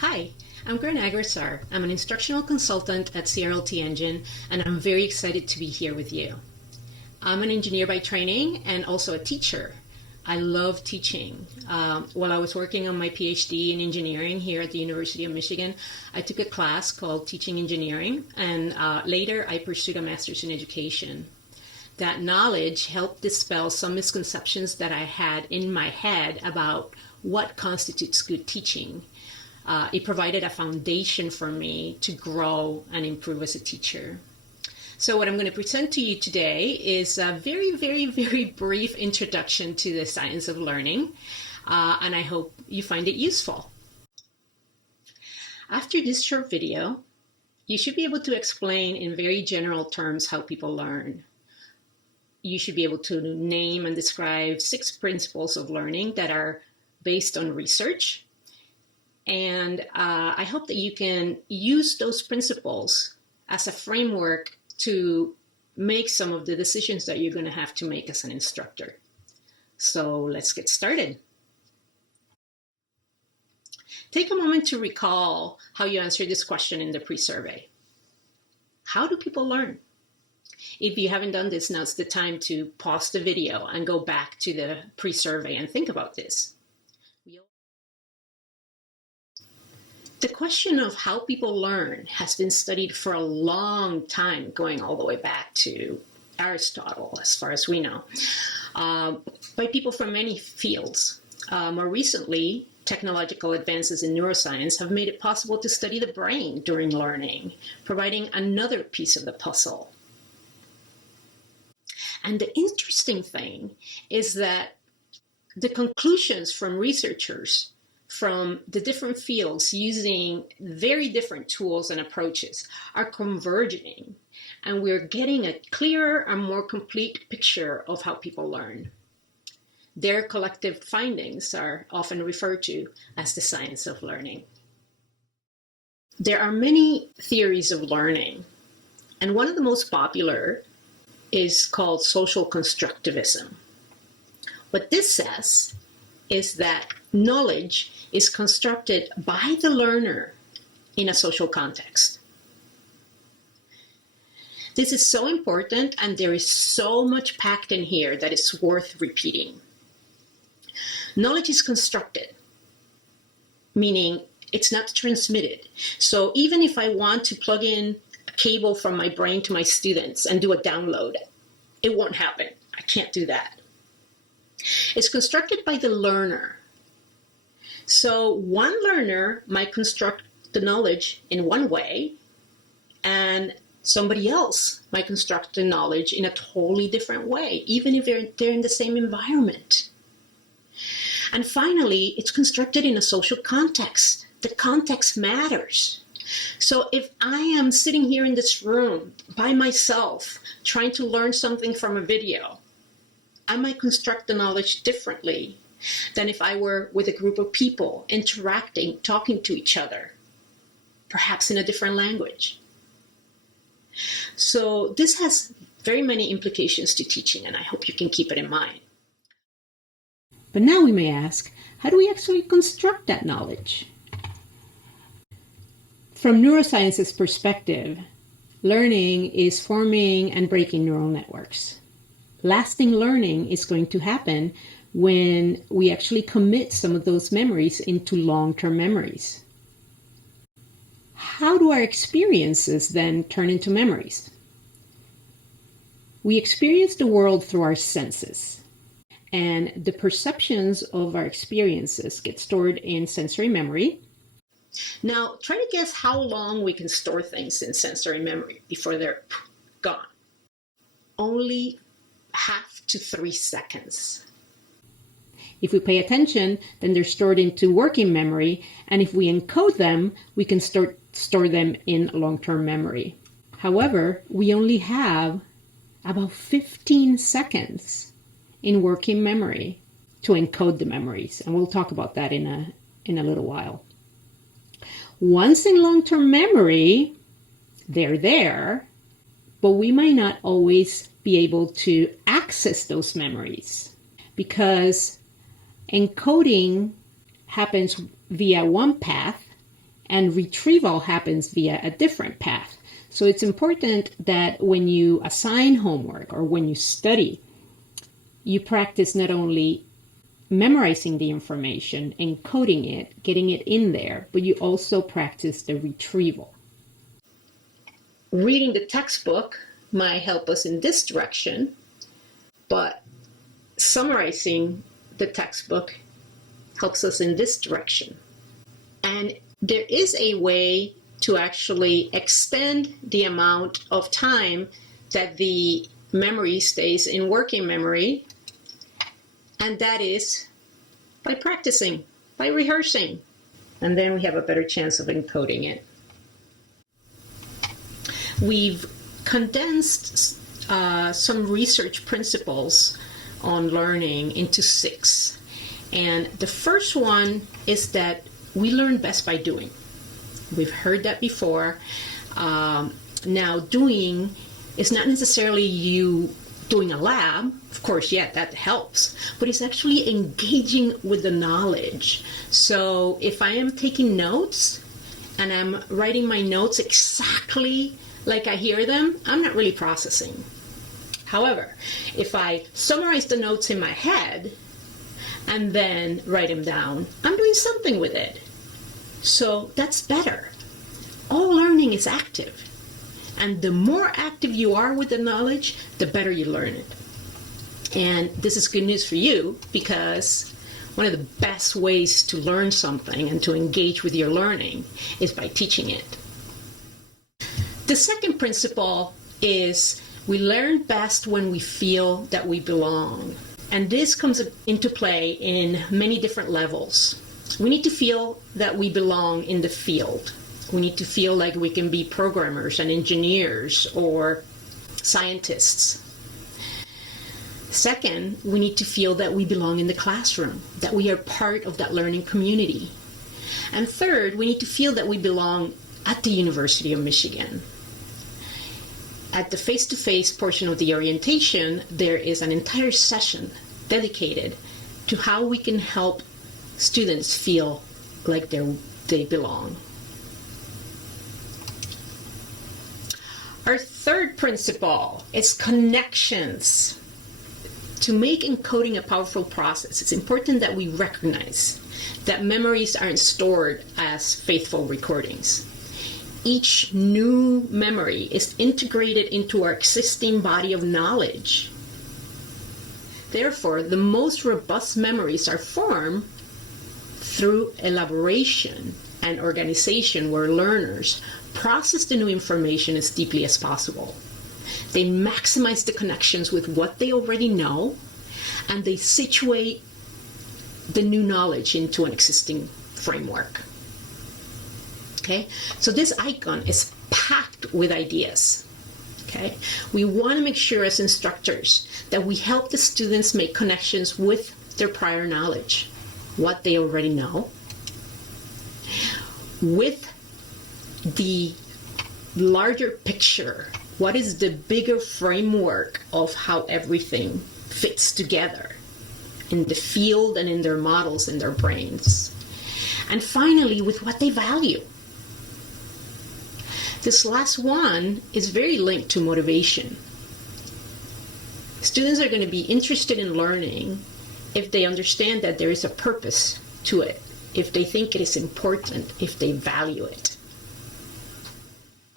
Hi, I'm Gren Agrarsar. I'm an instructional consultant at CRLT Engine, and I'm very excited to be here with you. I'm an engineer by training and also a teacher. I love teaching. While I was working on my PhD in engineering here at the University of Michigan, I took a class called Teaching Engineering, and later I pursued a master's in education. That knowledge helped dispel some misconceptions that I had in my head about what constitutes good teaching. It provided a foundation for me to grow and improve as a teacher. So what I'm going to present to you today is a very brief introduction to the science of learning, and I hope you find it useful. After this short video, you should be able to explain in very general terms how people learn. You should be able to name and describe 6 principles of learning that are based on research. And I hope that you can use those principles as a framework to make some of the decisions that you're going to have to make as an instructor. So let's get started. Take a moment to recall how you answered this question in the pre-survey. How do people learn? If you haven't done this, now's the time to pause the video and go back to the pre-survey and think about this. The question of how people learn has been studied for a long time, going all the way back to Aristotle, as far as we know, by people from many fields. More recently, technological advances in neuroscience have made it possible to study the brain during learning, providing another piece of the puzzle. And the interesting thing is that the conclusions from researchers from the different fields using very different tools and approaches are converging, and we're getting a clearer and more complete picture of how people learn. Their collective findings are often referred to as the science of learning. There are many theories of learning, and one of the most popular is called social constructivism. What this says is that knowledge is constructed by the learner in a social context. This is so important, and there is so much packed in here that it's worth repeating. Knowledge is constructed, meaning it's not transmitted. So even if I want to plug in a cable from my brain to my students and do a download, it won't happen. I can't do that. It's constructed by the learner. So one learner might construct the knowledge in one way, and somebody else might construct the knowledge in a totally different way, even if they're in the same environment. And finally, it's constructed in a social context. The context matters. So if I am sitting here in this room by myself, trying to learn something from a video, I might construct the knowledge differently than if I were with a group of people interacting, talking to each other, perhaps in a different language. So this has very many implications to teaching, and I hope you can keep it in mind. But now we may ask, how do we actually construct that knowledge? From neuroscience's perspective, learning is forming and breaking neural networks. Lasting learning is going to happen when we actually commit some of those memories into long-term memories. How do our experiences then turn into memories? We experience the world through our senses, and the perceptions of our experiences get stored in sensory memory. Now, try to guess how long we can store things in sensory memory before they're gone. Only 1/2 to 3 seconds. If we pay attention, then they're stored into working memory, and if we encode them, we can store them in long-term memory. However, we only have about 15 seconds in working memory to encode the memories, and we'll talk about that in a little while. Once in long-term memory, they're there, but we might not always be able to access those memories because encoding happens via one path and retrieval happens via a different path. So it's important that when you assign homework or when you study, you practice not only memorizing the information, encoding it, getting it in there, but you also practice the retrieval. Reading the textbook might help us in this direction, but summarizing the textbook helps us in this direction. And there is a way to actually extend the amount of time that the memory stays in working memory, and that is by practicing, by rehearsing. And then we have a better chance of encoding it. We've condensed some research principles on learning into 6. And the first one is that we learn best by doing. We've heard that before. Now, doing is not necessarily you doing a lab. Of course, yeah, that helps. But it's actually engaging with the knowledge. So if I am taking notes and I'm writing my notes exactly like I hear them, I'm not really processing. However, if I summarize the notes in my head and then write them down, I'm doing something with it. So that's better. All learning is active. And the more active you are with the knowledge, the better you learn it. And this is good news for you, because one of the best ways to learn something and to engage with your learning is by teaching it. The second principle is we learn best when we feel that we belong. And this comes into play in many different levels. We need to feel that we belong in the field. We need to feel like we can be programmers and engineers or scientists. Second, we need to feel that we belong in the classroom, that we are part of that learning community. And third, we need to feel that we belong at the University of Michigan. At the face-to-face portion of the orientation, there is an entire session dedicated to how we can help students feel like they belong. Our third principle is connections. To make encoding a powerful process, it's important that we recognize that memories aren't stored as faithful recordings. Each new memory is integrated into our existing body of knowledge. Therefore, the most robust memories are formed through elaboration and organization, where learners process the new information as deeply as possible. They maximize the connections with what they already know, and they situate the new knowledge into an existing framework. Okay, so this icon is packed with ideas. Okay, we want to make sure as instructors that we help the students make connections with their prior knowledge, what they already know, with the larger picture. What is the bigger framework of how everything fits together in the field and in their models in their brains? And finally, with what they value. This last one is very linked to motivation. Students are going to be interested in learning if they understand that there is a purpose to it, if they think it is important, if they value it.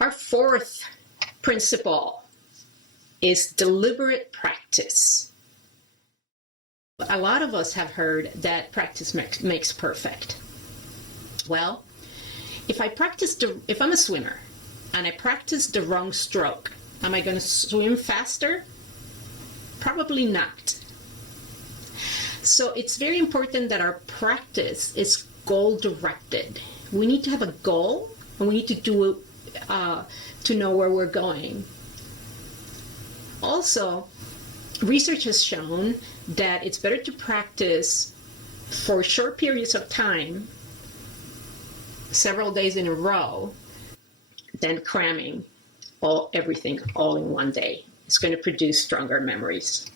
Our fourth principle is deliberate practice. A lot of us have heard that practice makes perfect. Well, if I'm a swimmer and I practice the wrong stroke, am I going to swim faster? Probably not. So it's very important that our practice is goal-directed. We need to have a goal, and we need to do it to know where we're going. Also, research has shown that it's better to practice for short periods of time, several days in a row, than cramming everything all in one day. It's going to produce stronger memories.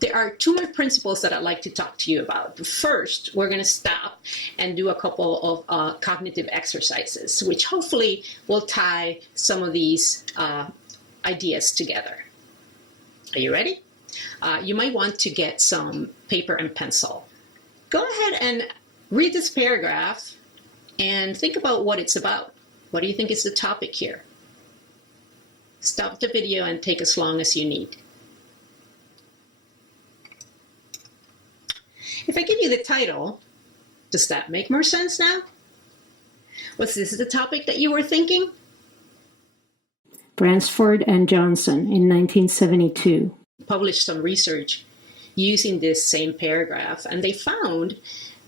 There are two more principles that I'd like to talk to you about. First, we're going to stop and do a couple of cognitive exercises, which hopefully will tie some of these ideas together. Are you ready? You might want to get some paper and pencil. Go ahead and read this paragraph and think about what it's about. What do you think is the topic here? Stop the video and take as long as you need. If I give you the title, does that make more sense now? Was this the topic that you were thinking? Bransford and Johnson in 1972 published some research using this same paragraph, and they found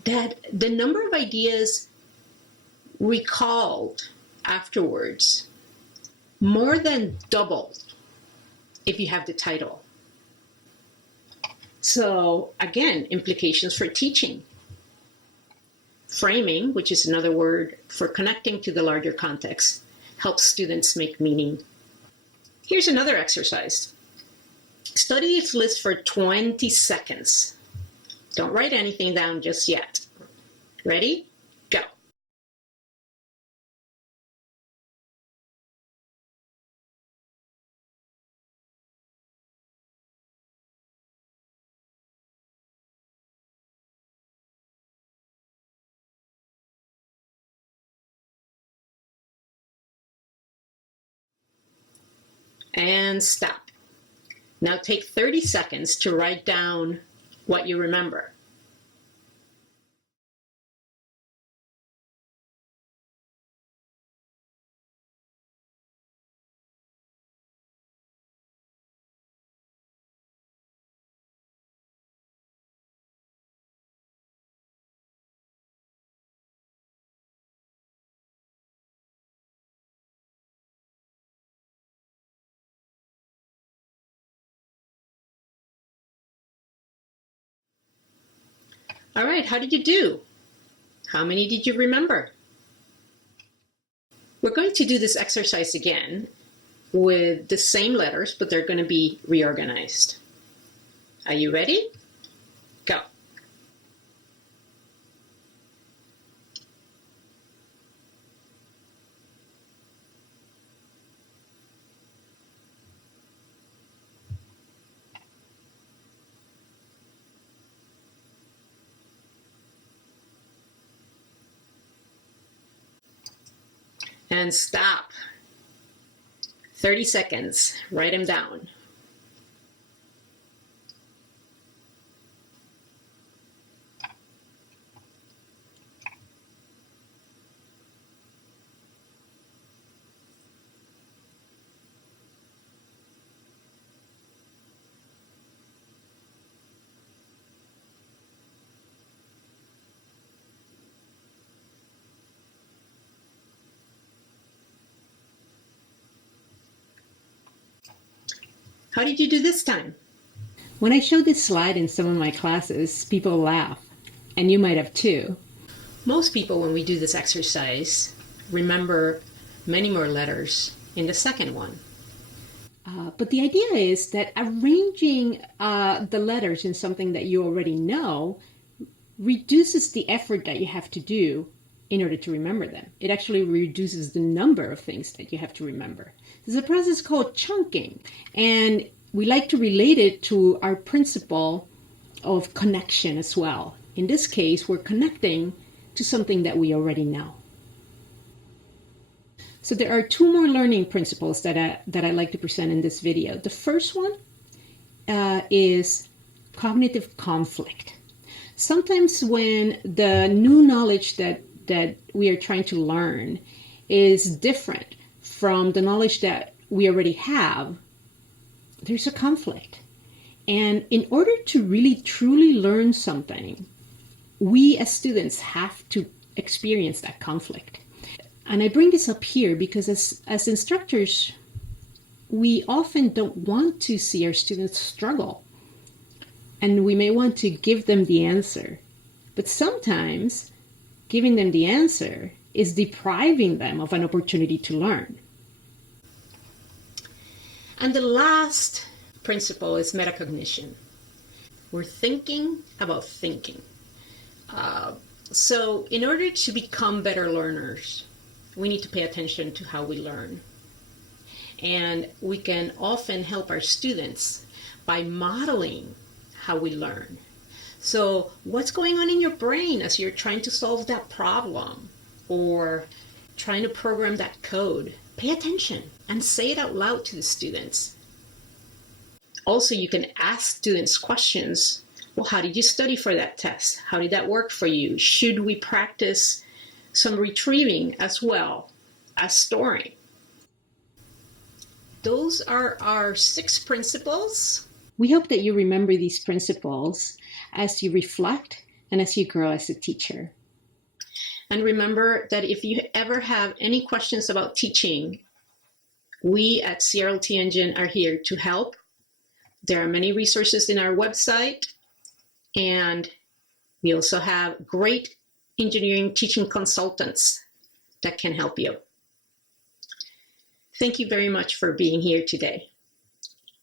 that the number of ideas recalled afterwards more than doubled if you have the title. So again, implications for teaching. Framing, which is another word for connecting to the larger context, helps students make meaning. Here's another exercise. Study each list for 20 seconds. Don't write anything down just yet. Ready? Go. And stop. Now take 30 seconds to write down what you remember. All right, how did you do? How many did you remember? We're going to do this exercise again with the same letters, but they're going to be reorganized. Are you ready? Go. And stop. 30 seconds. Write them down. How did you do this time? When I show this slide in some of my classes, people laugh, and you might have too. Most people, when we do this exercise, remember many more letters in the second one. But the idea is that arranging the letters in something that you already know reduces the effort that you have to do in order to remember them. It actually reduces the number of things that you have to remember. There's a process called chunking, and we like to relate it to our principle of connection as well. In this case, we're connecting to something that we already know. So there are two more learning principles that I like to present in this video. The first one is cognitive conflict. Sometimes when the new knowledge that we are trying to learn is different from the knowledge that we already have, there's a conflict. And in order to really truly learn something, we as students have to experience that conflict. And I bring this up here because as instructors, we often don't want to see our students struggle. And we may want to give them the answer. But sometimes giving them the answer is depriving them of an opportunity to learn. And the last principle is metacognition. We're thinking about thinking. So in order to become better learners, we need to pay attention to how we learn. And we can often help our students by modeling how we learn. So what's going on in your brain as you're trying to solve that problem or trying to program that code? Pay attention and say it out loud to the students. Also, you can ask students questions. Well, how did you study for that test? How did that work for you? Should we practice some retrieving as well as storing? Those are our 6 principles. We hope that you remember these principles as you reflect and as you grow as a teacher. And remember that if you ever have any questions about teaching, we at CRLT Engine are here to help. There are many resources in our website, and we also have great engineering teaching consultants that can help you. Thank you very much for being here today.